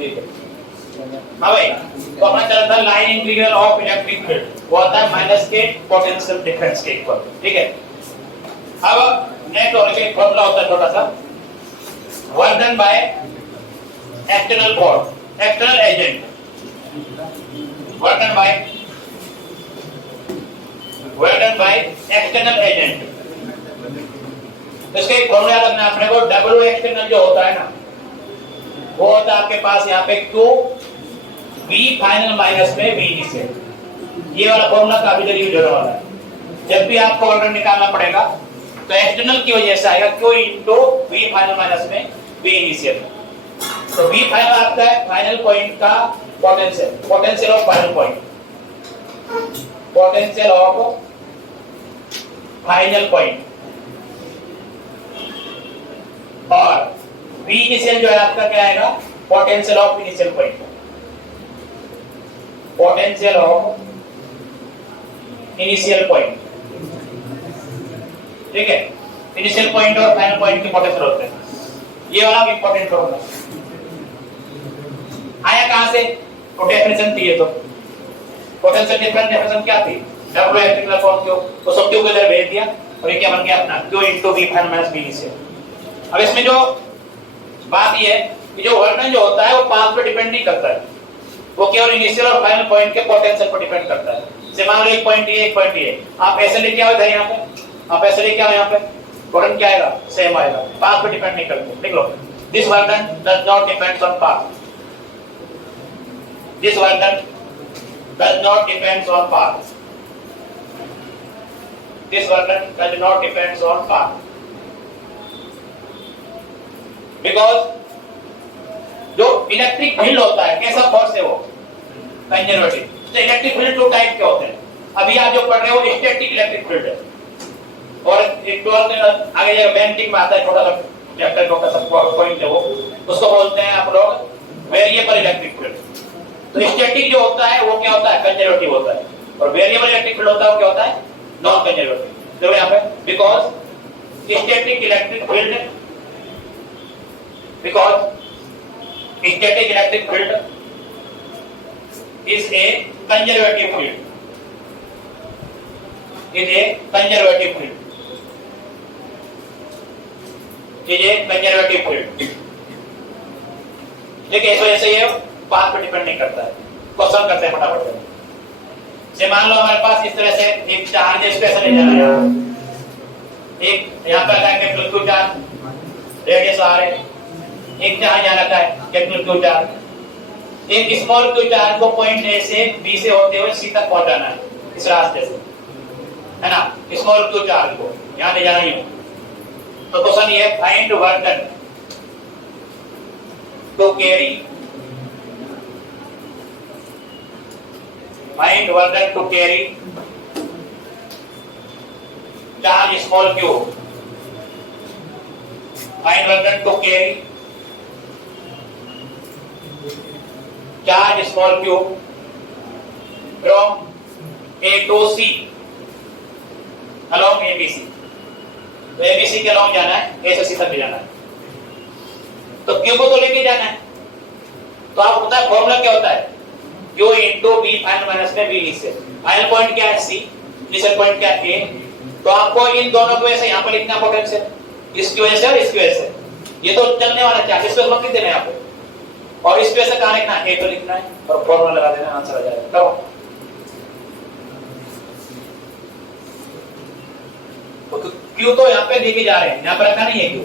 ठीक है। हाँ भाई, तो अपना चला था line integral of electric field, वो आता है माइनस के पोटेंशियल डिफरेंस के इक्वल, ठीक है। अब नेक्स्ट और एक फॉर्मूला होता है छोटा सा, work done by external force, external agent, work done by external agent. इसके एक फॉर्मूला याद रखना अपने को, डब्ल्यू एक्सटर्नल जो होता है ना, वो होता है आपके पास यहाँ पे क्यू बी फाइनल माइनस में बी इनिशियल। ये वाला फॉर्मूला काफी जल्दी यूज होने वाला है। जब भी आपको ऑर्डर निकालना पड़ेगा तो एक्सटर्नल की वजह से आएगा Q into B final minus में बी इनिशियल। तो बी फाइनल आपका है फाइनल पॉइंट का potential, potential of final point, potential of final point, और बी इनिशियल जो है आपका क्या आएगा, potential of initial point, potential of initial point, ठीक है। इनिशियल पॉइंट और फाइनल पॉइंट के पोटेंशियल होते हैं, ये वाला इंपॉर्टेंट होगा। आया कहां से, तो डेफिनेशन थी ये, तो पोटेंशियल डिफरेंस डेफिनेशन क्या थी, डब्ल्यू इलेक्ट्रिकल फोर्स क्यू, तो सब क्यू को इधर भेज दिया और ये क्या बन गया अपना Q into B final minus B initial. अब इसमें जो बात ये है कि जो वर्क डन जो होता है वो पाथ पे डिपेंड नहीं करता है, वो केवल इनिशियल और फाइनल पॉइंट के पोटेंशियल पर डिपेंड करता है। जैसे मान लो एक पॉइंट ये, आप ऐसे लेके आओ इधर, यहाँ पे आप ऐसे लेके आओ, यहाँ पे वर्क क्या आएगा, सेम आएगा, पाथ पे डिपेंड नहीं करते। लिख लो, this work done does not depends on path, this work done does not depends on path, this work done does not depends on path, because जो इलेक्ट्रिक फील्ड होता है कैसा फोर्स है वो, कंजर्वेटिव। तो इलेक्ट्रिक फील्ड दो type के होते हैं, अभी आप जो पढ़ रहे हो स्टैटिक इलेक्ट्रिक फील्ड है, और एक 12 आगे जाएगा मैग्नेटिक में आता है, छोटा सा चैप्टर छोटा सा पॉइंट है वो, उसको बोलते हैं आप लोग वेरिएबल इलेक्ट्रिक फील्ड। तो स्टैटिक जो होता है वो क्या होता है, कंजर्वेटिव होता है, और वेरिएबल इलेक्ट्रिक फील्ड होता है वो क्या होता है, नॉन कंजर्वेटिव। देखो यहाँ पे, because static electric field, because static electric field is a conservative field, is a conservative field, is a conservative field। देखिए इस वजह से ये पाथ पे डिपेंड नहीं करता है। क्वेश्चन करते हैं फटाफट से। मान लो हमारे पास इस तरह से एक चार्ज इस तरह से ले जाना है, एक यहाँ पर है capital Q charge, radius R है, एक चार्ज यहाँ रखा है कैपिटल क्यू चार्ज, एक स्मॉल क्यू चार्ज को पॉइंट ए से बी से होते हुए सी तक पहुंचाना है इस रास्ते से, है ना। स्मॉल क्यू चार्ज को यहाँ ले जाना ही हो। तो क्वेश्चन ये है, find work done to carry, find work done to carry charge small Q, find work done to carry charge small q from A to C along ABC। तो ABC के along जाना है, A से C तक भी जाना है, तो Q को तो लेके जाना है। तो आपको पता है फॉर्मूला क्या होता है, Q into B final minus में B इनिशियल। फाइनल पॉइंट क्या है C, इनिशियल पॉइंट क्या है A। तो आपको इन दोनों की वजह से यहाँ पर लिखना पोटेंशियल, इसकी वजह से और इसकी वजह से, ये तो चलने वाला चार्ज, इसको मत लिख देना यहाँ पे, और इस पे से कहां लिखना है, ए तो लिखना है और फॉर्मूला लगा देना, आंसर आ जाएगा। तो क्यू तो यहाँ पे लेके जा रहे हैं, यहाँ पर रखा नहीं है क्यू,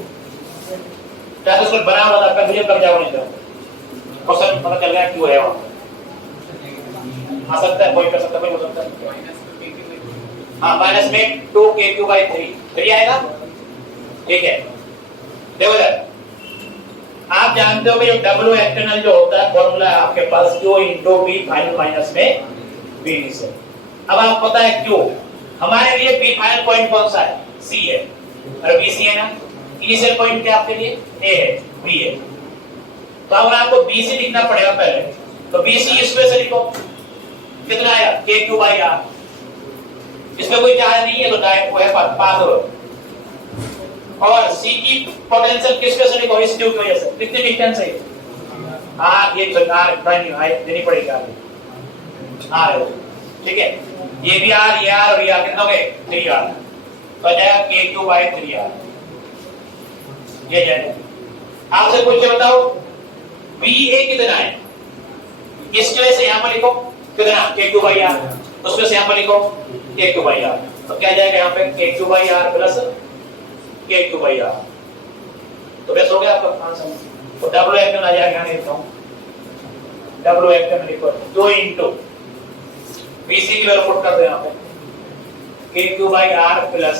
क्या तो उसको बना हुआ था, कंफ्यूजन कर जाओ नहीं तो क्वेश्चन पता चल गया क्यू है वहां आ सकता है, कोई कर सकता है, कोई हो सकता है। हाँ, माइनस में 2k3 आएगा, ठीक है। देखो इधर आप जानते हो कि जो डब्ल्यू एक्सटर्नल जो होता है फॉर्मूला है आपके पास Q into B final minus में बी इनिशियल। अब आपको पता है क्यू, हमारे लिए बी फाइनल पॉइंट कौन सा है, सी है, और बी सी है ना। इनिशियल पॉइंट क्या आपके लिए, ए है, बी है। तो अब आपको बी सी लिखना पड़ेगा पहले, तो बी सी इस वजह से लिखो, कितना आया के क्यू बाई आर, इसमें कोई चार्ज नहीं है तो डायरेक्ट वो है पास हो। और सी की पोटेंशियल किस वजह से लिखो, इस क्यू की वजह से। कितनी डिस्टेंस है, ये आर देनी पड़ेगी आर, ठीक है। ये भी आर, ये आर और ये आर, कितना हो गए 3r, तो आ जाएगा k3/3r। ये जाएगा। आपसे पूछ के बताओ VA कितना है, इसकी वजह से यहां पर लिखो कितना k3/r, उसमें से यहां पर लिखो k3/r, तो क्या जाएगा यहाँ पे k3/r प्लस k3/r, तो बस हो गया आपका आंसर। तो डब्ल्यू एक्ट में आ जाएगा, यहां लिखता हूं डब्ल्यू एक्ट में लिखो 2 इंटू BC की वैल्यू पुट कर दो यहाँ पे k3/r plus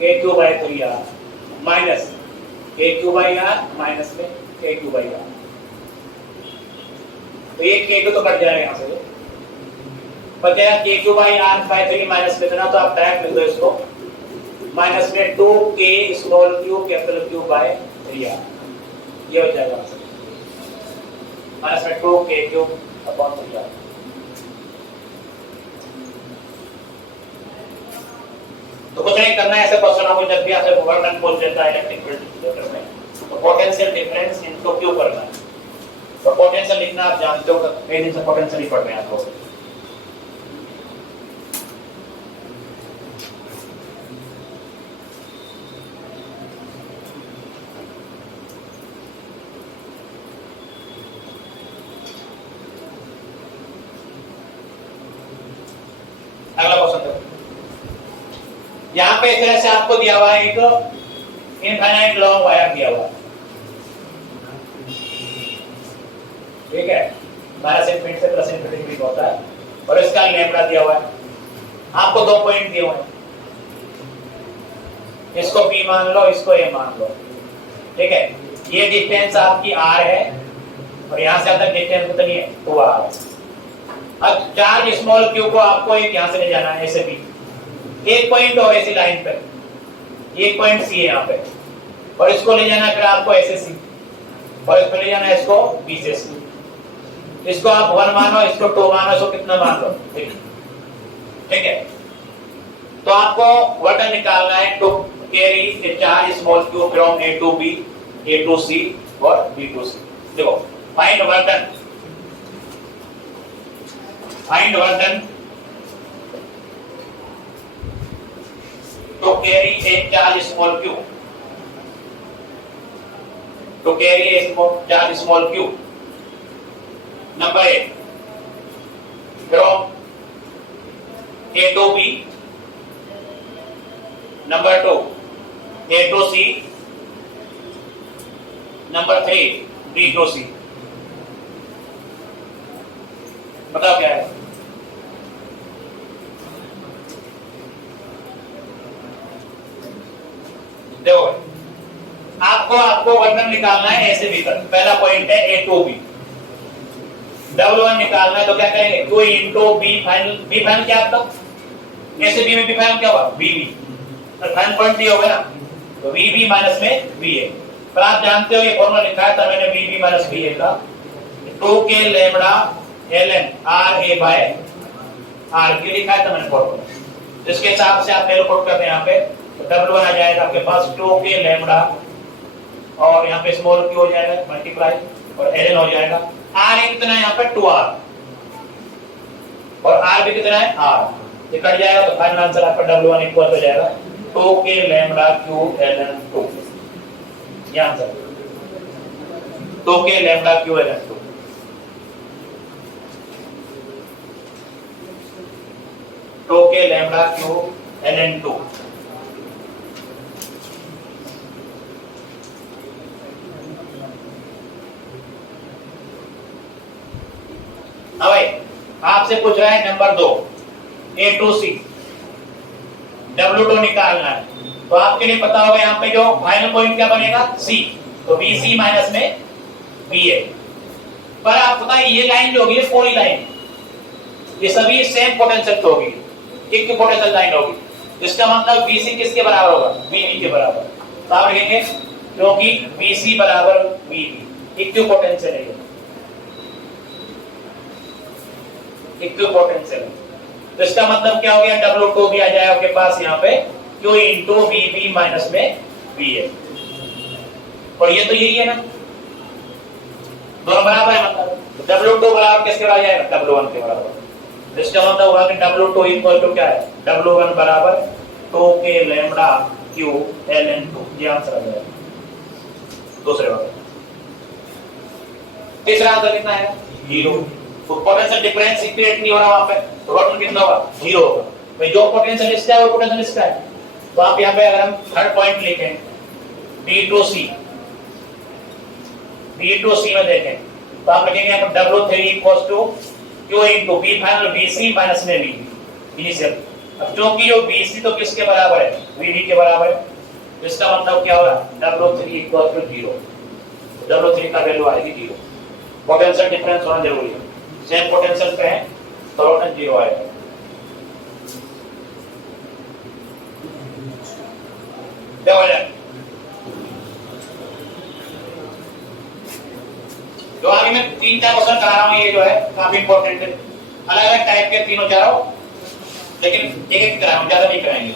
k3/3r minus k3/r minus में k3/r, तो ये k2 तो कट जाएगा यहाँ से, बचेगा k3/r/3 माइनस में कितना, तो आप डायरेक्ट लिख दो इसको माइनस में 2k small q capital Q/3r, ये हो जाएगा माइनस में 2k3/3r। तो कुछ नहीं करना है, ऐसे क्वेश्चन आपको जब भी आपसे वर्णन पूछ देता है इलेक्ट्रिक फील्ड में, तो पोटेंशियल डिफरेंस इनको क्यों करना है, तो पोटेंशियल लिखना आप जानते हो, कई दिन से पोटेंशियल ही पढ़ रहे हैं आपको। अगला क्वेश्चन देखो, यहाँ पे इस तरह से आपको दिया हुआ है एक इनफाइनाइट लॉन्ग वायर दिया हुआ है, ठीक है, 12 सेंटीमीटर से प्लस इंफिनिटी होता है, और इसका लैम्बडा दिया हुआ है, आपको 2 पॉइंट दिए हुए हैं, इसको B मान लो, इसको A मान लो, ठीक है। ये डिस्टेंस आपकी R है और यहां से अब तक डिस्टेंस कितनी है 2r है। अब चार्ज स्मॉल q को आपको एक यहां से ले जाना है, ऐसे भी एक पॉइंट और ऐसी लाइन पे, एक पॉइंट C है यहाँ पे, और इसको ले जाना है फिर आपको ऐसे C, और इसको ले जाना है इसको B से C, इसको आप 1 मानो, इसको 2 मानो, इसको कितना मान लो, ठीक है। तो आपको वर्तन निकालना है to carry a charge small q from A to B, A to C और B to C। देखो फाइंड वर्तन, फाइंड वर्तन to carry a charge small q, to carry a charge small q, number A from A to B, number 2 A to C, number 3 B to C। बताओ क्या है, देखो आपको वर्णन निकालना है ऐसे भी कर, पहला पॉइंट है A to B, W1 निकालना है, तो क्या करेंगे 2 into B final, B final क्या आपका, ऐसे B में B फाइनल क्या हुआ BB, तो फाइनल पॉइंट दिया होगा ना, तो VB माइनस में VA, पर आप जानते हो ये फॉर्मूला लिखा है, तब मैंने VB माइनस VA का 2k लैम्बडा ln RA/R क्यों लिखा है, तो मैंने फॉर्मूला, जिसके हिसाब से आप मेरे पुट करते हैं यहाँ पे, तो W1 आ जाएगा आपके पास 2k लैम्बडा, और यहाँ पे स्मॉल q हो जाएगा मल्टीप्लाई, और ln हो जाएगा R कितना है यहाँ पे 2r, और R भी कितना है R, ये कट जाएगा, तो फाइनल आंसर आपका W1 इक्वल हो जाएगा 2k लैम्बडा q ln 2, ये answer 2k lambda q ln 2। तो के लैम्बडा q ln 2, अब आपसे पूछ रहा है number 2 A to C, W2 निकालना है, तो आपके लिए पता होगा यहाँ पे जो फाइनल पॉइंट क्या बनेगा C, तो BC माइनस में BA, पर आप पता है ये लाइन जो होगी पूरी लाइन, ये सभी सेम पोटेंशियल होगी, एक की पोटेंशियल लाइन होगी, इसका मतलब BC किसके बराबर होगा BB के बराबर, तो आप लिखेंगे क्योंकि BC बराबर BB, इक्विवेलेंट पोटेंशियल है, इक्विवेलेंट पोटेंशियल है, तो इसका मतलब क्या हो गया W2 भी आ जाएगा आपके पास यहाँ पे Q into BB माइनस में BA, और ये तो यही है ना, दोनों बराबर है मतलब W2 बराबर किसके बराबर जाएगा W1 के बराबर। इसका मतलब हुआ कि W2 इक्वल टू क्या है W1 बराबर 2k लैम्बडा Q ln2 ये आंसर आ जाएगा दूसरे वाले। तीसरा आंसर कितना है 0। तो पोटेंशियल डिफरेंस क्रिएट नहीं हो रहा वहां पे तो रोटेशन कितना होगा 0 होगा। भाई जो पोटेंशियल इसका है वो पोटेंशियल इसका है तो आप यहां पे अगर हम थर्ड पॉइंट लिखें D2C में देखें तो आप लिखेंगे यहां पर W3 equals to Q into B final BC minus में B इनिशियल। अब क्योंकि जो BC तो किसके बराबर है VD के बराबर है तो इसका मतलब क्या होगा W3 इक्वल टू 0। W3 का वैल्यू आएगी 0। पोटेंशियल डिफरेंस होना जरूरी है सेम पोटेंशियल पे है तो रोटेशन 0 आएगा। क्या हो जाए जो आगे मैं 3-4 क्वेश्चन करा रहा हूं ये जो है काफी इंपॉर्टेंट है अलग अलग टाइप के तीनों चारों लेकिन एक एक करा रहा हूं ज्यादा नहीं कराएंगे।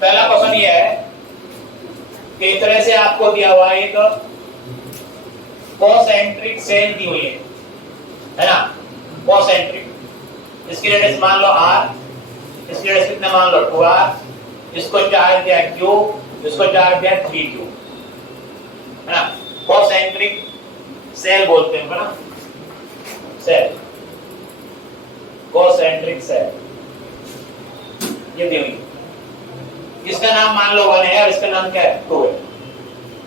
पहला क्वेश्चन ये है कि इस तरह से आपको दिया हुआ एक कॉसेंट्रिक सेल दी हुई है ना कॉसेंट्रिक इसकी रेडियस मान लो r इसकी रेडियस कितना मान लो 2r इसको चार्ज दिया q इसको चार्ज दिया 3q है ना कॉसेंट्रिक सेल बोलते हैं ना सेल कॉसेंट्रिक सेल ये दी हुई इसका नाम मान लो 1 है और इसका नाम क्या है 2 है।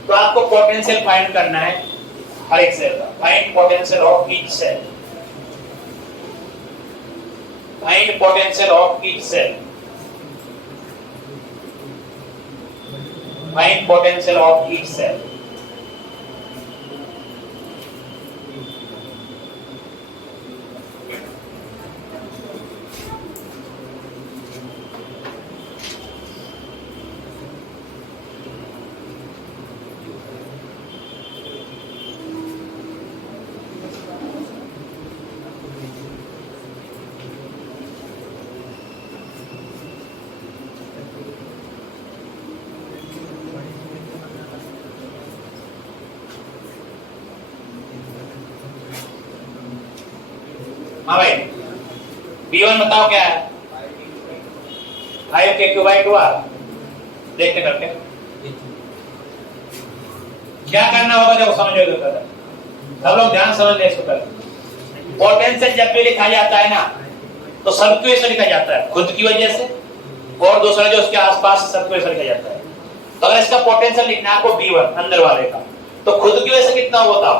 तो आपको पोटेंशियल फाइंड करना है हर एक सेल का। Find potential of each cell find potential of each cell find potential of each cell. हाँ भाई B1 बताओ क्या है 5k/2r देखते करके क्या करना होगा जब समझोगे तो सब लोग ध्यान समझ ले इसको पहले। पोटेंशियल जब भी लिखा जाता है ना तो सबको ऐसे लिखा जाता है खुद की वजह से और दूसरा जो उसके आसपास सबको ऐसे लिखा जाता है। तो अगर इसका पोटेंशियल लिखना है आपको B1 अंदर वाले का तो खुद की वजह से कितना होता है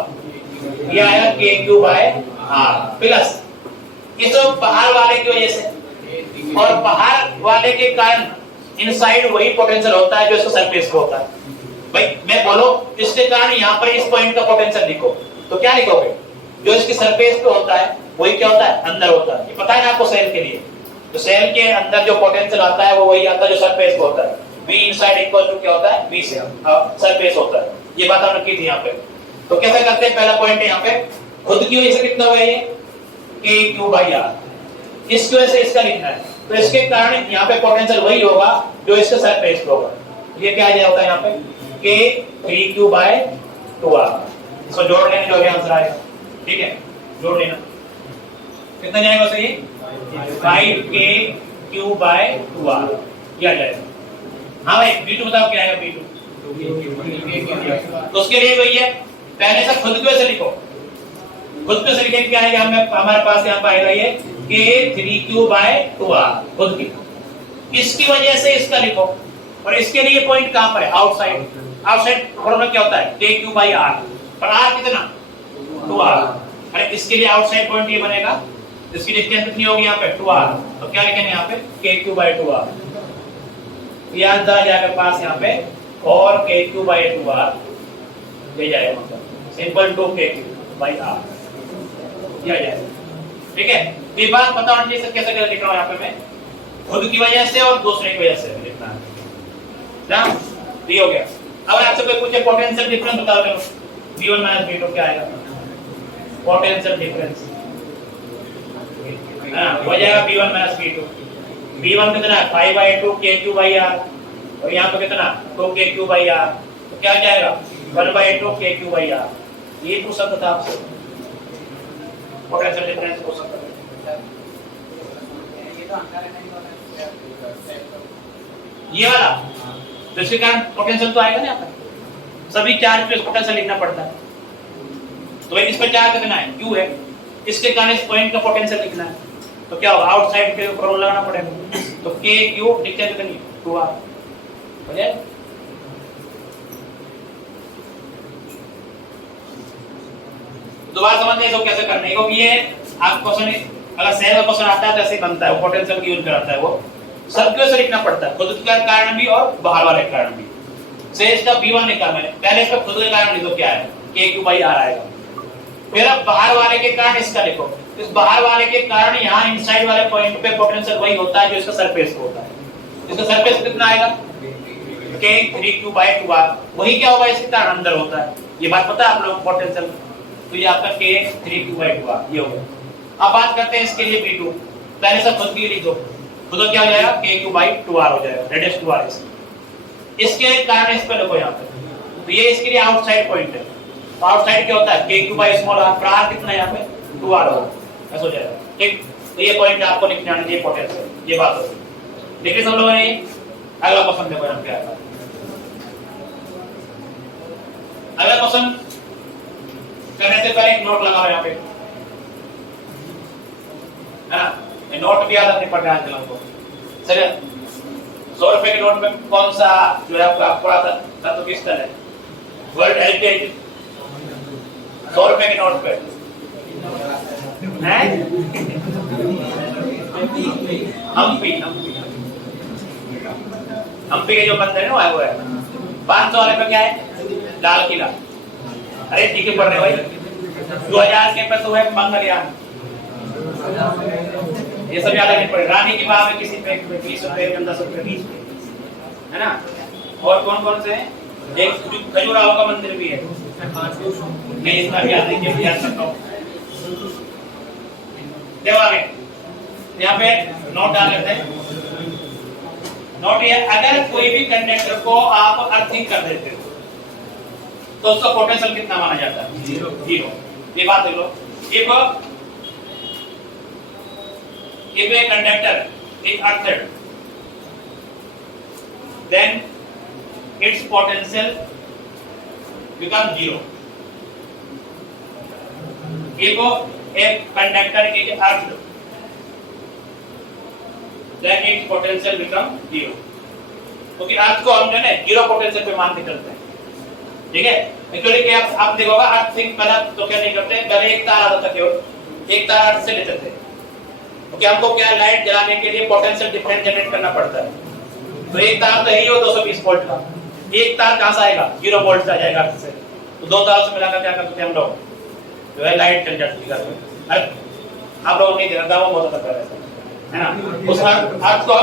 ये आएगा k/r प्लस इस बाहर वाले की वजह से और बाहर वाले के कारण इनसाइड वही पोटेंशियल होता है जो इसका सरफेस पे होता है। भाई मैं बोलो इसके कारण यहाँ पर इस पॉइंट का पोटेंशियल लिखो तो क्या लिखोगे जो इसके सरफेस पे होता है वही क्या होता है अंदर होता है। ये पता है ना आपको सेल के लिए तो सेल के अंदर जो पोटेंशियल आता है वो वही आता है जो सरफेस पे होता है। V इनसाइड इक्वल टू क्या होता है V से सरफेस होता है। ये बात हमने की थी यहाँ पे। तो कैसे करते हैं पहला पॉइंट है यहाँ पे खुद की वजह से कितना हुआ ये k/r इसकी वजह से इसका लिखना है तो इसके कारण यहाँ पे पोटेंशियल वही होगा जो इसके सरफेस पे होगा। ये क्या आ जाएगा यहाँ पे k3q/2r इसको जोड़ लेंगे जो भी आंसर आएगा ठीक है जोड़ लेना कितना जाएगा सही 5k/2r ये आ जाएगा। हाँ भाई B2 बताओ क्या आएगा B2 तो उसके लिए वही है पहले से खुद को ऐसे लिखो खुद को से लिखेंगे क्या आएगा हमारे पास यहाँ पर आएगा ये k3q/2r खुद की इसकी वजह से इसका लिखो और इसके लिए पॉइंट कहां पर है आउटसाइड फॉर्मूला क्या होता है k/r पर r कितना 2r अरे इसके लिए आउटसाइड पॉइंट ये बनेगा इसकी डिस्टेंस कितनी होगी यहाँ पे 2r तो क्या लिखेंगे यहाँ पे k3/2r ये आंसर आ जाएगा पास यहाँ पे और k3/2r ले जाएगा मतलब सिंपल 2k3/r ये आ जाएगा ठीक है। ये बात पता होनी चाहिए कैसे कैसे लिख रहा हूं यहाँ पे मैं खुद की वजह से और दूसरे की वजह से लिखना है ना ये हो गया। अब आपसे कोई पूछे पोटेंशियल डिफरेंस बता दो V1 - V2 क्या आएगा पोटेंशियल डिफरेंस हां हो जाएगा V1 - V2 V1 कितना है 5/2 k/r और यहाँ पे कितना 2k/r तो क्या जाएगा 1/2 KQ/R। ये पूछ सकता था आपसे पोटेंशियल डिफरेंस पूछ सकता था। ये वाला तो इसके कारण पोटेंशियल तो आएगा ना यहाँ पर। सभी चार्ज पे पोटेंशियल लिखना पड़ता है। तो भाई इस पर चार्ज कितना है Q है, इसके कारण इस पॉइंट का पोटेंशियल लिखना है। तो क्या होगा आउटसाइड के ऊपर लगाना पड़ेगा। तो KQ डिस्टेंस कितनी 2R हो जाए। दोबारा समझने तो कैसे करने को ये आप क्वेश्चन अगर सेल का क्वेश्चन आता है तो ऐसे ही बनता है। वो पोटेंशियल की यूज कराता है, वो सर्कुलर से लिखना पड़ता है, खुद के कारण भी और बाहर वाले कारण भी। से इसका V1 निकाल मैंने पहले इसका खुद के कारण लिखो क्या है KQ/R आएगा। फिर अब बाहर वाले के कारण इसका लिखो। इस बाहर वाले के कारण यहाँ इनसाइड वाले पॉइंट पे पोटेंशियल वही होता है जो इसका सरफेस पे होता है। इसका सरफेस कितना आएगा K3Q/2R। वही क्या होगा इसके कारण अंदर होता है। ये बात पता है आप लोगों को पोटेंशियल। तो ये आपका K3Q/2R ये होगा। अब बात करते हैं इसके लिए V2। पहले सब खुद की लिख दो। खुद क्या हो जाएगा KQ/2R हो जाएगा रेडियस 2R। इसके कारण इस पे लिखो यहाँ पे। तो ये इसके लिए आउटसाइड पॉइंट है। तो आउटसाइड क्या होता है KQ/r। R कितना है यहाँ पे 2R होगा, ऐसा हो जाएगा। ठीक, तो ये पॉइंट आपको लिखना है, ये पोटेंशियल। ये बात होगी। देखिए सब लोगों ने अगला क्वेश्चन देखो यहाँ क्या आता है। अगला क्वेश्चन करने से पहले एक नोट लगाओ यहाँ पे, है ना। ये नोट भी याद रखने पड़ रहा है आजकल हमको। सर 100 रुपए के नोट में कौन सा जो है आपका पड़ा था तत्व किस तरह है वर्ल्ड हेरिटेज 100 रुपए के नोट पे है हम्पी के जो मंदिर है वो है। 500 वाले पे क्या है लाल किला। अरे ठीक है पढ़ रहे भाई। 2000 के पे तो है मंगलयान। ये सब याद रखने पड़े। रानी की बात है किसी पे 20 रुपए 10 रुपए 20 है ना। और कौन कौन से हैं? एक खजुराहो का मंदिर भी है। मैं इसका भी याद नहीं याद सकता हूँ। यहाँ पे नोट डाल लेते हैं। नोट ये अगर कोई भी कंडक्टर को आप अर्थिंग कर देते हो तो उसका पोटेंशियल कितना माना जाता है 0। ये बात देख लो। if a conductor is earthed then its potential becomes 0. If a conductor is earthed then its potential becomes 0. क्योंकि अर्थ को हम ना 0 पोटेंशियल पे मान के चलते हैं। ठीक है, एक्चुअली क्या आप देखोगे अर्थिंग पहले तो क्या नहीं करते, पहले एक तार आता था, केवल एक तार अर्थ से लेते थे। क्योंकि हमको क्या लाइट जलाने के लिए पोटेंशियल डिफरेंस जनरेट करना पड़ता है। तो एक तार तो है ही हो 220 वोल्ट का। एक तार कहां से आएगा 0 वोल्ट से आ जाएगा अर्थ से। तो दो तारों से मिलाकर क्या करते हैं हम लोग जो है लाइट चल जाती है। आप लोगों ने देखा वो बहुत अच्छा है ना। उस अर्थ को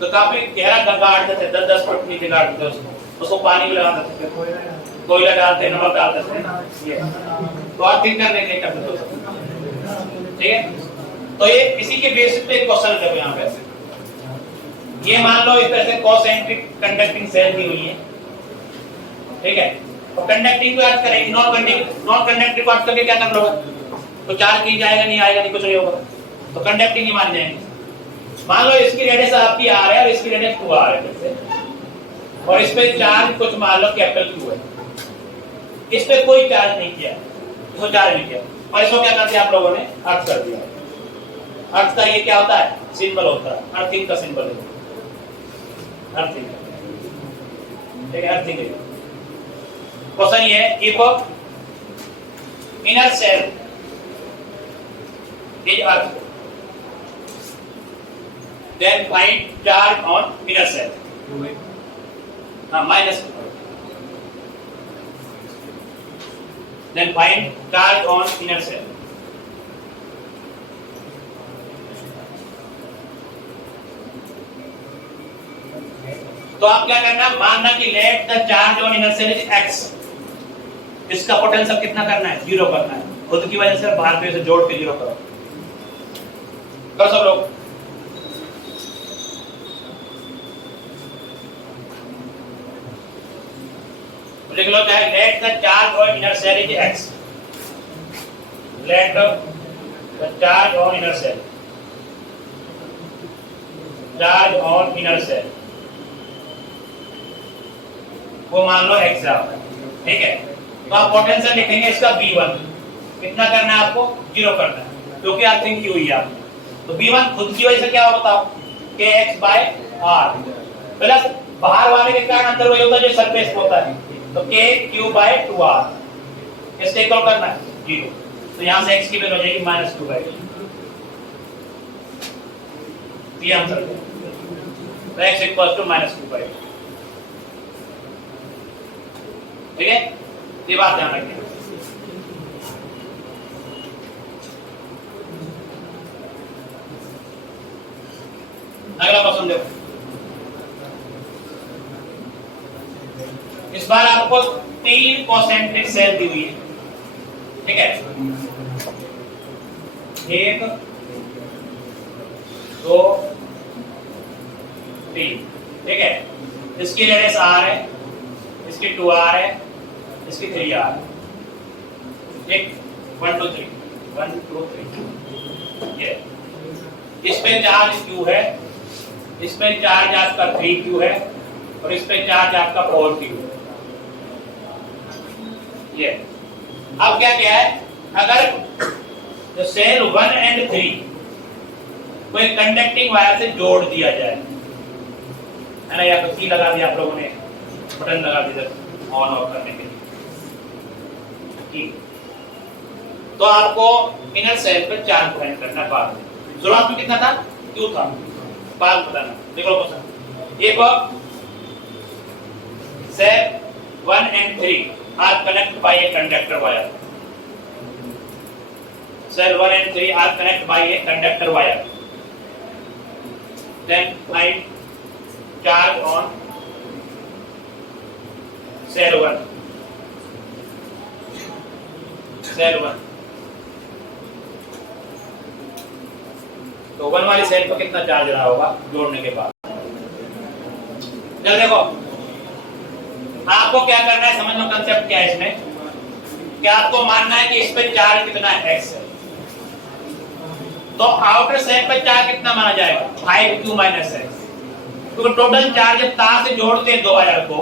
तो काफी गहरा गाड़ देते 10-10 फुट नीचे गाड़ देते उसको पानी में लगा देते, कोयला डालते, नमक डालते ये तो अर्थिंग करने के लिए करते थे। ठीक है, तो ये इसी के बेसिस पे एक क्वेश्चन है यहाँ पे। ये मान लो इस तरह से कॉसेंट्रिक कंडक्टिंग सेल दी हुई है। ठीक है, तो कंडक्टिंग को अर्थ करेंगे, नॉन कंडक्टिंग को अर्थ करके क्या कर लोगे तो चार्ज नहीं जाएगा, नहीं आएगा, नहीं कुछ नहीं होगा, तो कंडक्टिंग ही मान जाएंगे। मान लो इसकी रेडियस आपकी R है और इसकी रेडियस 2R है और इस पे चार्ज कुछ मान लो कैपिटल Q है। इस पे कोई चार्ज नहीं किया, इसको चार्ज नहीं किया और इसको क्या कर दिया आप लोगों ने अर्थ कर दिया। अर्थ का ये क्या होता है सिंबल होता है, अर्थिंग का सिंबल है अर्थिंग। ठीक है, अर्थिंग क्वेश्चन ये है if inner cell is earth then find charge on inner cell minus then find charge on inner cell। तो आप क्या करना मानना कि let the charge on inner cell is x। इसका पोटेंशियल कितना करना है 0 करना है। खुद की वजह से बाहर पे से जोड़ के 0 करो। सब लोग लिख लो चाहे let the charge on inner cell is x, let the charge on inner cell, charge on inner cell वो मान लो x है, ठीक है। तो आप पोटेंशियल लिखेंगे इसका V1 कितना करना है आपको, 0 करना है क्योंकि अर्थिंग की हुई है आपने। तो V1 खुद की वजह से क्या होगा बताओ, kx/r प्लस बाहर वाले के कारण अंदर वही होता है जो सरफेस होता है, तो kq/2r इससे इक्वल करना है 0। तो यहां से x की वैल्यू हो जाएगी -2/2, ये आंसर है। तो x -2/2, ठीक है, ये बात ध्यान रखिए। अगला क्वेश्चन देखो, इस बार आपको 3 कॉन्सेंट्रिक सेल दी हुई है, ठीक है, 1 2 3, ठीक है। इसकी रेडियस r है, इसकी 2r है, इसकी 3r, एक 1 2 3 ये। इस पे चार्ज q है, इस पे चार्ज आपका 3q है और इस पे चार्ज आपका 4q है, ये। अब क्या क्या है, अगर जो सेल 1 और 3 को एक कंडक्टिंग वायर से जोड़ दिया जाए, है ना, या तो की लगा दिया आप लोगों ने, बटन लगा दिया ऑन ऑफ करने के लिए, तो आपको इनर सेल पर चार्ज फाइंड करना है। बाद में शुरुआत में कितना था, q था, बाद बताना। देखो क्वेश्चन, एक cell 1 and 3 are connected by a conductor wire, cell 1 and 3 are connected by a conductor wire, then find charge on cell 1, cell 1। तो 1 वाली सेल पर कितना चार्ज रहा होगा जोड़ने के बाद। चल देखो, आपको क्या करना है, समझ लो कंसेप्ट क्या है इसमें, क्या आपको मानना है कि इस पे चार्ज कितना है, x है, तो आउटर सेल पे चार्ज कितना माना जाएगा, 5q - x। तो टोटल चार्ज जब तार से जोड़ते हैं दो वायर को,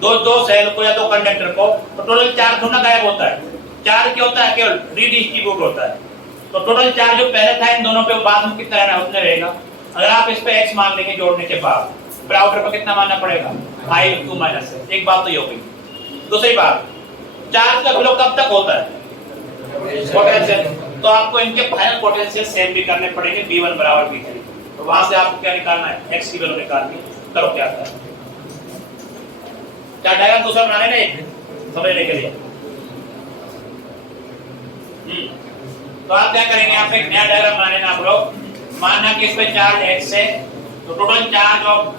दो सेल को या दो कंडक्टर को, तो टोटल चार्ज थोड़ा गायब होता है। चार्ज क्या होता है, केवल रीडिस्ट्रीब्यूट होता है। तो टोटल चार्ज जो पहले था इन दोनों पे बाद में कितना रहना है, उतना रहेगा। अगर आप इस पे x मान लेंगे जोड़ने के बाद, फिर आउटर पर कितना मानना पड़ेगा, 5q - x। एक बात तो ये हो गई। दूसरी बात, चार्ज का फ्लो कब तक होता है, पोटेंशियल, तो आपको इनके फाइनल पोटेंशियल सेम भी करने पड़ेंगे, v1 = v3। तो वहां से आपको क्या निकालना है, x की वैल्यू निकालनी है। करो क्या आता है, क्या डायग्राम दूसरा बनाने नहीं समझने के लिए। तो आप क्या करेंगे, यहाँ पे एक नया डायग्राम बनाने ना आप लोग। मानना कि इस पे चार्ज x है, तो टोटल चार्ज ऑफ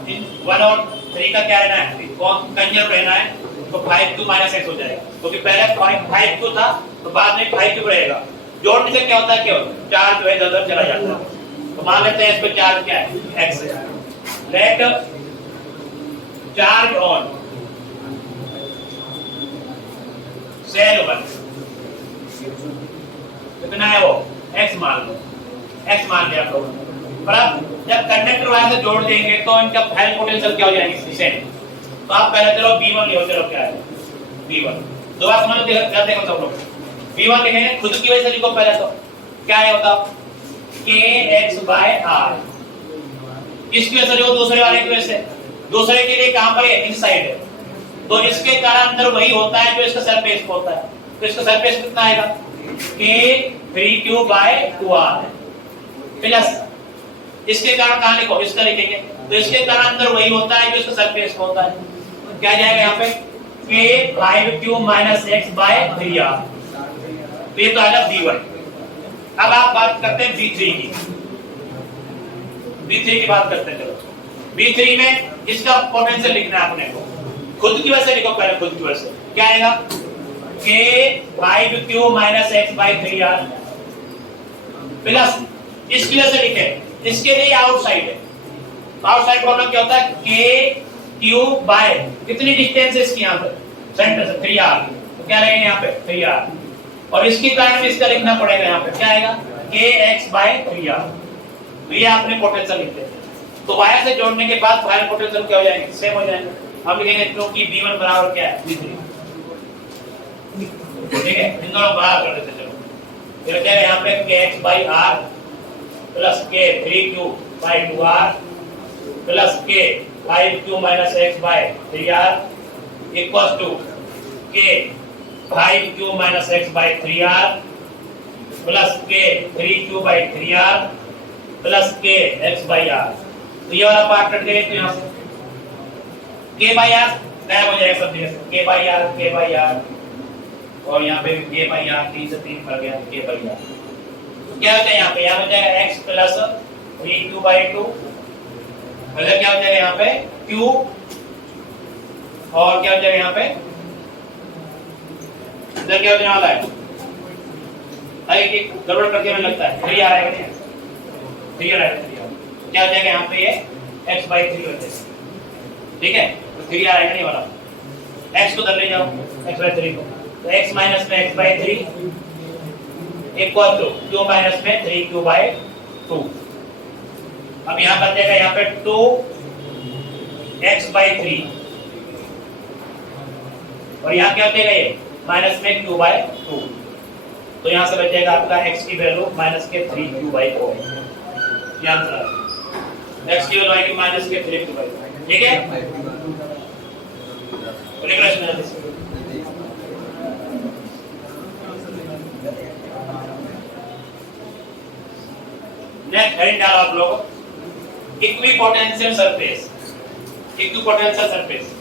1 और 3 का क्या रहना है, कंजर्व रहना है, तो 5q - x हो जाएगा, क्योंकि पहले 5q था तो बाद में 5q रहेगा। जोड़ने से क्या होता है, केवल चार्ज जो है इधर चला जाता है। तो मान लेते हैं इस पे चार्ज क्या है, x है। लेट चार्ज ऑन सेल 1 कितना है, वो x मान लो, x मान लिया आप लोगों ने। पर अब जब कंडक्टर वायर से जोड़ देंगे तो इनका फाइनल पोटेंशियल क्या हो जाएगी, सेम। तो आप पहले चलो v1 लिखो, चलो क्या है v1, दोबारा समझ लो, देखो सब लोग v1 लिखेंगे, खुद की वजह से लिखो पहले, तो क्या है बताओ, kx/r। इसकी वजह से जो दूसरे वाले की वजह से, दूसरे के लिए कहां पर है, इनसाइड है, तो इसके कारण अंदर वही होता है जो इसका सरफेस होता है। तो इसका सरफेस कितना आएगा, k3q/2r प्लस इसके कारण कहां लिखो, इसका लिखेंगे, तो इसके कारण अंदर वही होता है जो इसका सरफेस होता है। तो क्या जाएगा यहाँ पे, k5q - x/3r। तो ये तो आएगा v1। अब आप बात करते हैं v3 की, v3 की बात करते हैं। चलो v3 में इसका पोटेंशियल लिखना है अपने को, खुद की वजह से लिखो पहले, खुद की वजह से क्या आएगा, k5q - x/3r प्लस इसकी वजह से लिखे, इसके लिए आउटसाइड है। आउटसाइड प्रॉब्लम क्या होता है, kq बाय कितनी डिस्टेंस है इसकी, यहां पर सेंटर से 3r, तो क्या रहेगा यहाँ पे 3r, और इसकी कारण में इसका लिखना पड़ेगा यहाँ पे क्या आएगा kx/3r। तो ये आपने पोटेंशियल लिख दिया। तो वायर से जोड़ने के बाद फाइनल पोटेंशियल क्या हो जाएंगे, सेम हो जाएंगे। अब लिखेंगे क्योंकि v1 बराबर क्या है v3, ठीक है, इन दोनों बाहर कर देते चलो। फिर क्या है यहाँ पे kx/r plus k 3q/2r plus k 5q - x/3r equals to k 5q - x/3r plus k 3q/3r plus k x/r। तो ये वाला पार्ट कट गया, तो यहाँ से k/r गायब हो जाएगा सब जगह से, k/r और यहाँ पे k/r 3 से 3 कर गया k/r। तो क्या हो जाएगा यहाँ पे, यहाँ हो जाएगा x प्लस 3q/2, मतलब क्या हो जाएगा यहाँ पे q, और क्या हो जाएगा यहाँ पे इधर क्या होने वाला है, अरे कि गड़बड़ करके हमें लगता है 3 आ रहा है क्या, 3 आ रहा है, क्या हो जाएगा यहाँ पे ये x/3 हो जाएगा, ठीक है। तो 3 आ रहेगा नहीं वाला, x को उधर ले जाओ x/3 को, तो x माइनस में x/3 equal to q minus में 3q/2। अब यहाँ बन जाएगा यहाँ पे 2x/3 और यहाँ क्या हो जाएगा ये माइनस में q/2, तो यहाँ से बचेगा आपका x की वैल्यू माइनस के 3q/4, ये आंसर है x की वैल्यू माइनस के 3q/4, ठीक है। नेक्स्ट हेडिंग डालो आप लोग, equipotential surface, equipotential surface.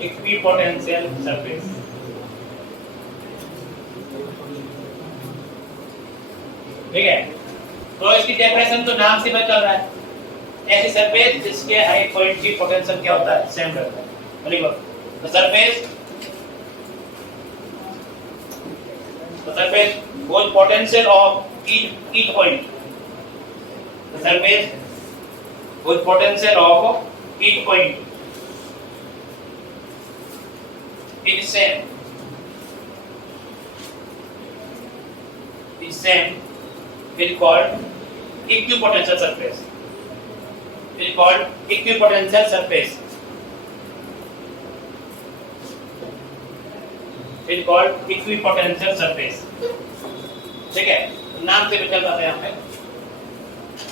Equipotential surface, ठीक है। तो इसकी डेफिनेशन तो नाम से पता चल रहा है, ऐसी सरफेस जिसके हर एक पॉइंट की पोटेंशियल क्या होता है, सेम रहता है। The surface whose potential of each point, the surface whose potential of each point is same is called equipotential surface, is called equipotential surface, is called equipotential surface, ठीक है। नाम से भी चल जाता है यहाँ पे।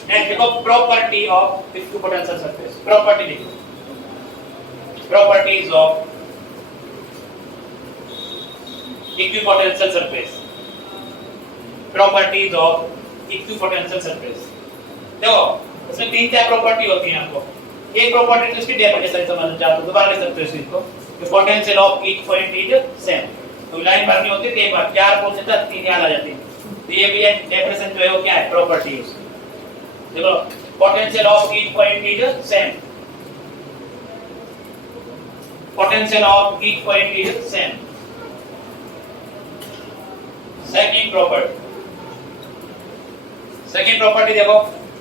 नेक्स्ट देखो property of equipotential surface, property लिखो, properties of equipotential surface, properties of equipotential surface. देखो इसमें 3-4 प्रॉपर्टी होती हैं आपको। एक प्रॉपर्टी तो इसकी डेफिनेशन समझना चाहते हो, दोबारा लिख सकते हो इसको, कि potential of each point is same. तो लाइन भरनी होती है, एक बार 4 पूछे तक 3 याद आ जाती है। तो ये भी एक डेफिनेशन जो है वो क्या है, प्रॉपर्टी है उसकी। देखो potential of each point is same, potential of each point is same. Second property देखो,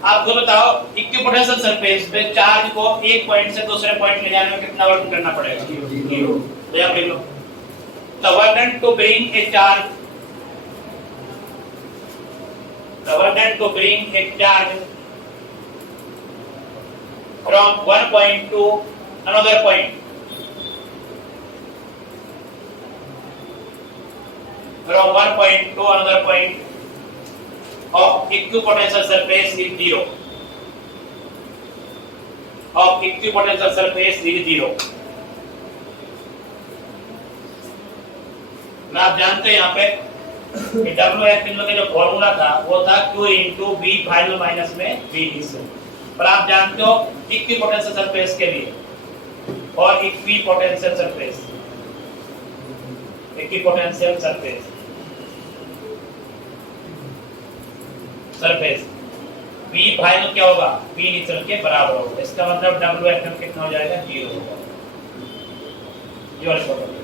आपको बताओ इक्विपोटेंशियल सरफेस पे चार्ज को एक पॉइंट से दूसरे पॉइंट ले जाने में कितना वर्क करना पड़ेगा, 0। तो यहाँ लिख लो, the work done to bring a charge, the work done to bring a charge from one point to another point, from one point to another point of equipotential surface is 0, of equipotential surface is 0। आप जानते हैं यहाँ पे WF इन लोगों का जो formula था वो था Q into V final minus में V इनिशियल। पर आप जानते हो इक्विपोटेंशियल सरफेस के लिए, और equipotential surface, equipotential surface, surface V final क्या होगा, V इनिशियल के बराबर होगा। इसका मतलब WF कितना हो जाएगा, 0 होगा। ये वाला प्रॉपर्टी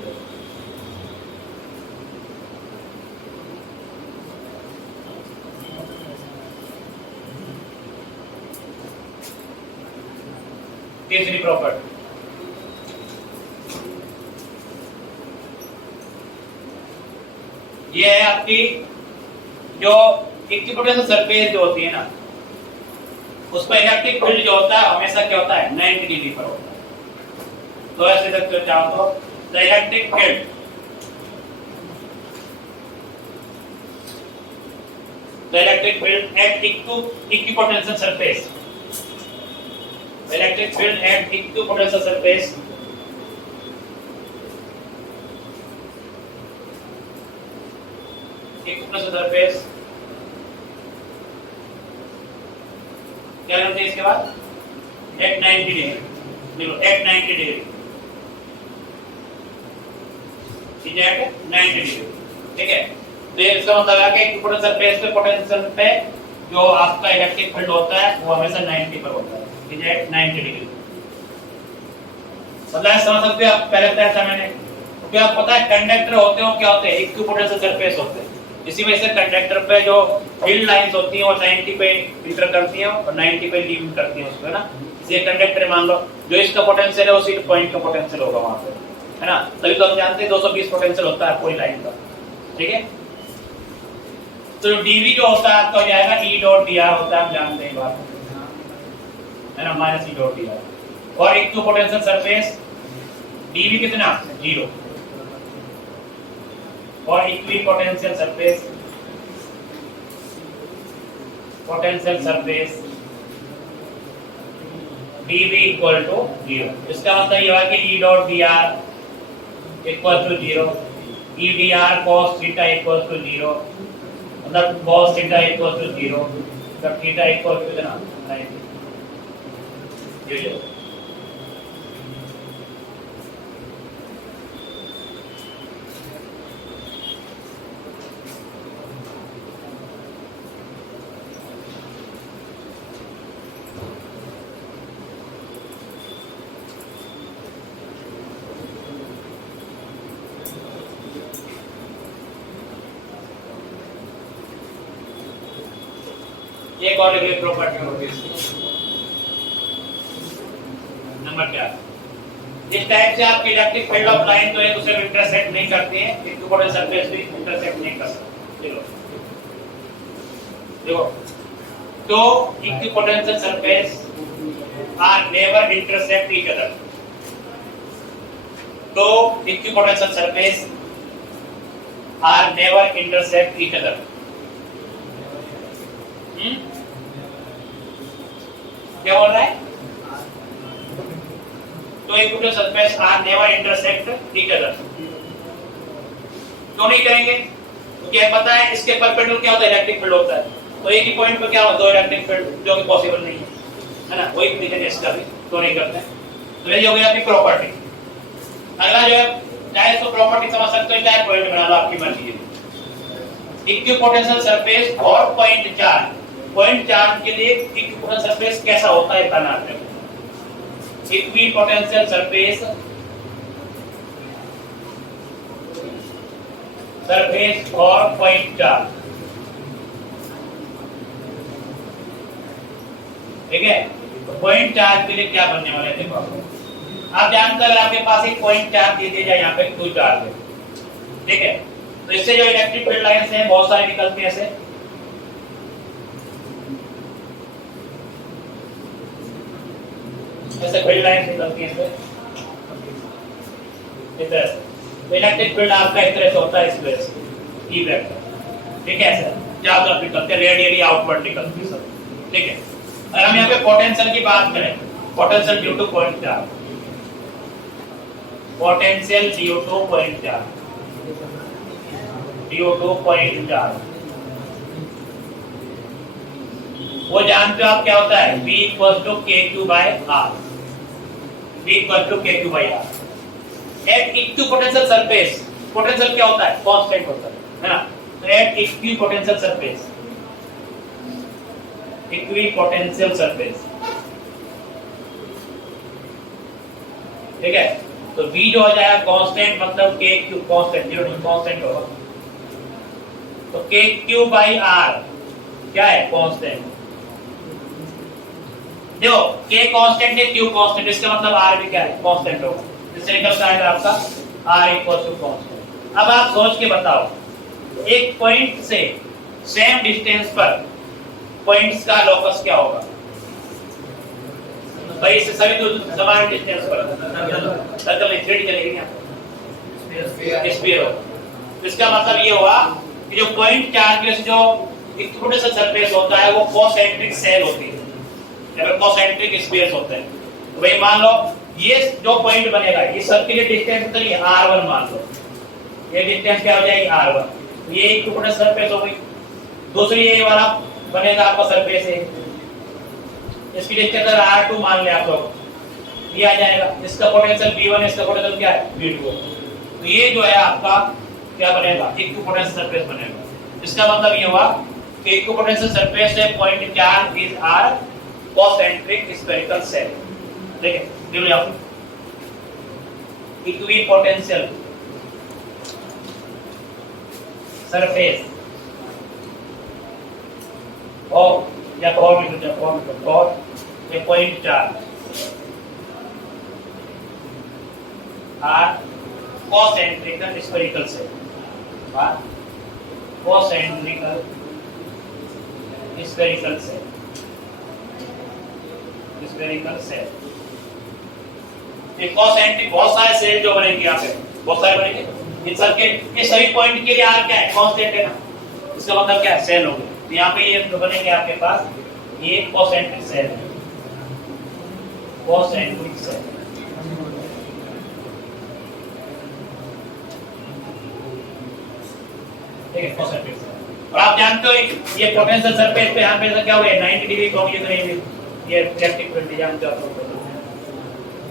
तीसरी प्रॉपर्टी ये है आपकी जो इक्विपोटेंशियल सरफेस जो होती है ना, उस पर इलेक्ट्रिक फील्ड जो होता है हमेशा क्या होता है 90 डिग्री पर होता है। तो ऐसे सकते हो चाहो तो the electric field at equipotential surface, the electric field at equipotential surface क्या करते हैं इसके बाद at 90 डिग्री, देखो at 90 डिग्री, ठीक है 90 डिग्री, ठीक है। तो ये इसका मतलब है कि इक्विपोटेंशियल सरफेस पे पोटेंशियल पे जो आपका इलेक्ट्रिक फील्ड होता है वो हमेशा 90 पर होता है, ठीक है 90 डिग्री। मतलब समझ सकते हो आप, पहले बताया था मैंने, क्योंकि आप पता है कंडक्टर होते हो क्या होते हैं, इक्विपोटेंशियल सरफेस होते हैं। इसी वजह से कंडक्टर पे जो फील्ड लाइंस होती हैं वो 90 पे इंटर करती हैं और 90 पे लीव करती हैं उसको, है ना। ये कंडक्टर मान लो जो इसका पोटेंशियल है उसी पॉइंट का पोटेंशियल होगा वहां पे, है ना। तभी तो हम जानते हैं 220 पोटेंशियल होता है कोई लाइन का, ठीक है। तो dv जो होता है आपका हो जाएगा e डॉट dr होता है, हम जानते हैं बात, है ना, माइनस e डॉट dr। और इक्विपोटेंशियल सरफेस dv कितना 0 और equipotential surface potential surface dv equal to 0। इसका मतलब ये हुआ कि e dot dr equal to 0, e dr cos theta equal to 0, मतलब cos थीटा इक्वल टू 0, तब थीटा इक्वल टू कितना 90। ये एक और लिखिए प्रॉपर्टी होती है इसकी, नंबर 4। इस टाइप से आपकी इलेक्ट्रिक फील्ड ऑफ लाइन जो है दूसरे को इंटरसेक्ट नहीं करती है, इक्विपोटेंशियल सरफेस भी इंटरसेक्ट नहीं कर सकती। चलो देखो, तो equipotential surface are never intersect each other, तो equipotential surface are never intersect each other. क्या बोल रहा है, तो equipotential surface are never intersect each other. क्यों नहीं करेंगे, क्योंकि हमें पता है इसके परपेंडिकुलर क्या होता है इलेक्ट्रिक फील्ड होता है, तो एक ही पॉइंट पर क्या होता है दो इलेक्ट्रिक फील्ड, जो कि पॉसिबल नहीं है ना, वही कंडीशन है इसका भी, तो नहीं करते हैं। तो ये हो गया आपकी प्रॉपर्टी। अगला जो है चाहे तो प्रॉपर्टी समझ सकते हो, चाहे पॉइंट बना लो, आपकी मर्जी है। इक्विपोटेंशियल सरफेस और पॉइंट चार्ज, पॉइंट चार्ज के लिए इक्विपोटेंशियल सरफेस कैसा होता है बताना है। इक्विपोटेंशियल सरफेस सरफेस और पॉइंट चार्ज, ठीक है। तो पॉइंट चार्ज के लिए क्या बनने वाला है, देखो आप जानते हैं अगर आपके पास एक पॉइंट चार्ज दे दिया जाए, यहाँ पे Q चार्ज है, ठीक है, तो इससे जो इलेक्ट्रिक फील्ड लाइंस हैं बहुत सारी निकलती हैं, ऐसे फील्ड लाइंस निकलती हैं इस तरह से। तो इलेक्ट्रिक फील्ड आपका इस तरह से होता है, इस वजह से ई वेक्टर, ठीक है सर, चारों तरफ निकलते हैं, रेडियली आउटवर्ड निकलती है सब, ठीक है। और हम यहाँ पे पोटेंशियल की बात करें, potential due to point charge, potential due to point charge, due to point charge, वो जानते हो आप क्या होता है, V equal to KQ/R, V equal to KQ/R। At equipotential surface, potential क्या होता है कांस्टेंट होता है ना, तो at equipotential surface, equipotential surface, ठीक है। तो V जो हो जाएगा कांस्टेंट, मतलब KQ कांस्टेंट, जीरो नहीं कांस्टेंट होगा, तो KQ/R क्या है कांस्टेंट, देखो K कांस्टेंट है, Q कांस्टेंट, इसका मतलब R भी क्या है, कांस्टेंट होगा। इससे निकलता है आपका R इक्वल टू कांस्टेंट। अब आप सोच के बताओ, एक पॉइंट से सेम डिस्टेंस पर पॉइंट्स का लोकस क्या होगा भाई? इससे सभी तो समान डिस्टेंस पर सर्कल में थ्रेड चलेगी यहाँ, स्फीयर होगा। इसका मतलब ये हुआ कि जो पॉइंट चार्जेस जो एक छोटे सा सरफेस होता है वो कॉसेंट्रिक सेल होती है, या कॉसेंट्रिक स्पेस होते हैं। तो भाई मान लो ये जो पॉइंट बनेगा, ये सबके लिए डिस्टेंस तो नहीं, r1 मान लो, ये डिस्टेंस क्या हो जाएगी r1, ये एक टुकड़ा सरफेस हो गई। दूसरी ये वाला बनेगा आपका सरफेस है, इसकी डिस्टेंस अगर r2 मान ले आप लोग, ये आ जाएगा। इसका पोटेंशियल v1 है, इसका पोटेंशियल क्या है v2। तो ये जो है आपका क्या बनेगा, इक्विपोटेंशियल सरफेस बनेगा। इसका मतलब ये हुआ कि इक्विपोटेंशियल सरफेस है point charge is r concentric spherical cell। ठीक है, देखो यहाँ इक्विपोटेंशियल सरफेस और या और ये point charge are concentric spherical cell, concentric spherical cell, spherical cell. एक कॉन्सेंट्रिक बहुत सारे सेल जो बनेंगे यहाँ पे, बहुत सारे बनेंगे। इन सब के ये सभी पॉइंट के लिए आर क्या है, कांस्टेंट है ना, इसका मतलब क्या है, सेल हो गए। तो यहाँ पे ये जो बनेंगे आपके पास, ये कॉन्सेंट्रिक सेल है, कॉन्सेंट्रिक सेल। ठीक है, कॉन्सेंट्रिक सेल। और आप जानते हो ये पोटेंशियल सरफेस पे यहाँ पे क्या हुआ है, 90 डिग्री को ये करेंगे, ये इलेक्ट्रिक फील्ड जानते हो आप लोग,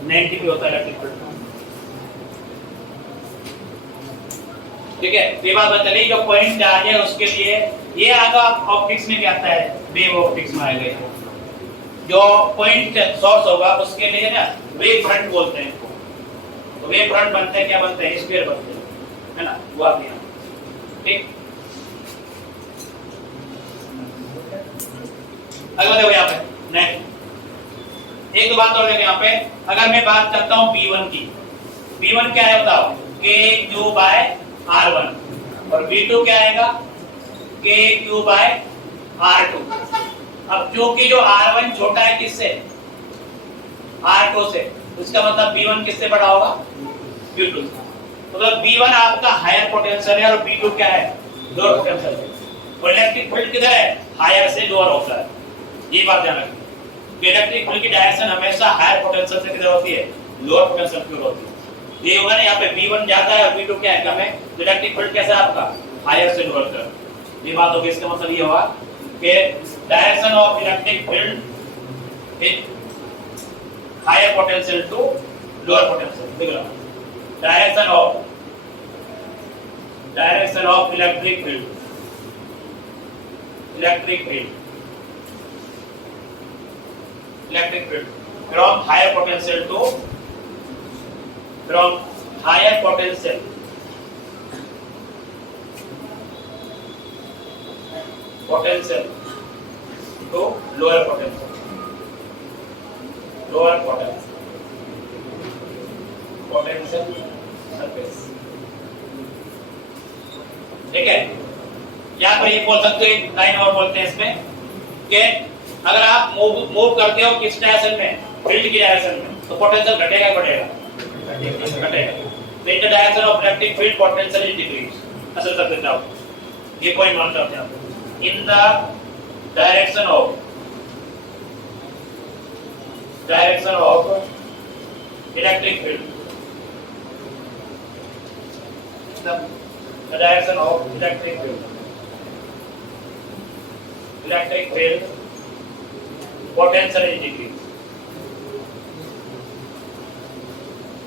90 भी होता है इलेक्ट्रिक फील्ड। ठीक है, ये बात बता चली। जो पॉइंट चार्ज है उसके लिए ये आगे ऑप्टिक्स में क्या आता है, वेव ऑप्टिक्स में आएगा। जो पॉइंट सोर्स होगा उसके लिए ना वेव फ्रंट बोलते हैं इसको। तो वेव फ्रंट बनते हैं, क्या बनते हैं, स्फीयर बनते हैं, है ना, वो आप यहाँ। ठीक, अगला देखो यहाँ पे नेक्स्ट एक बात और है यहाँ पे। अगर मैं बात करता हूँ B1 की, B1 क्या है बताओ, KQ बाय R1, और B2 क्या आएगा, KQ बाय R2। अब क्योंकि जो R1 छोटा है किससे, R2 से, उसका मतलब B1 किससे बड़ा होगा, B2 से। मतलब B1 आपका हायर पोटेंशियल है और B2 क्या है, लोअर पोटेंशियल है। और इलेक्ट्रिक फील्ड किधर है, हायर से लोअर होता है, ये बात ध्यान रखना। इलेक्ट्रिक फील्ड की डायरेक्शन हमेशा हायर पोटेंशियल से किधर होती है, लोअर पोटेंशियल की ओर होती है। ये होगा ना, यहाँ पे B1 ज्यादा है और B2 क्या है, कम है। तो इलेक्ट्रिक फील्ड कैसा है आपका, हायर से लोअर तरफ। ये बात होगी, इसका मतलब ये होगा कि direction of electric field is higher potential to lower potential. देख लो, direction of electric field from higher potential to lower potential surface। ठीक है, यहाँ पर ये बोल सकते हो, लाइन और बोलते हैं इसमें कि अगर आप मूव करते हो किस डायरेक्शन में, फील्ड की डायरेक्शन में, तो पोटेंशियल घटेगा बढ़ेगा, घटेगा। तो in the direction of electric field potential is decrease. असल करते जाओ, ये पॉइंट मान करते हैं। In the direction of electric field, the direction of electric field potential is decreased,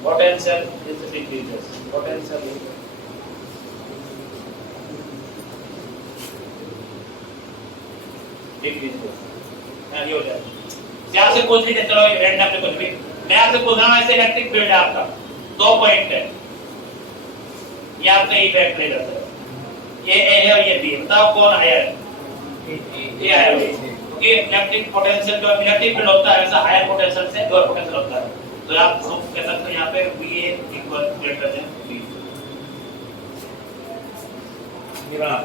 potential is decreases, potential is decreases। ये हो जाए। यहाँ से कुछ नहीं, चलो रैंडम से कुछ भी, मैं आपसे पूछ रहा हूँ, ऐसे इलेक्ट्रिक फील्ड है आपका, 2 पॉइंट है, ये आपका इफेक्ट लेगा, ये ए है और ये बी, बताओ कौन हायर है, ये हायर है। क्योंकि इलेक्ट्रिक पोटेंशियल जो इलेक्ट्रिक फील्ड होता है वैसा हायर पोटेंशियल से लोअर पोटेंशियल होता है, तो आप कह सकते हो यहाँ पे VA equal greater than V। ये बना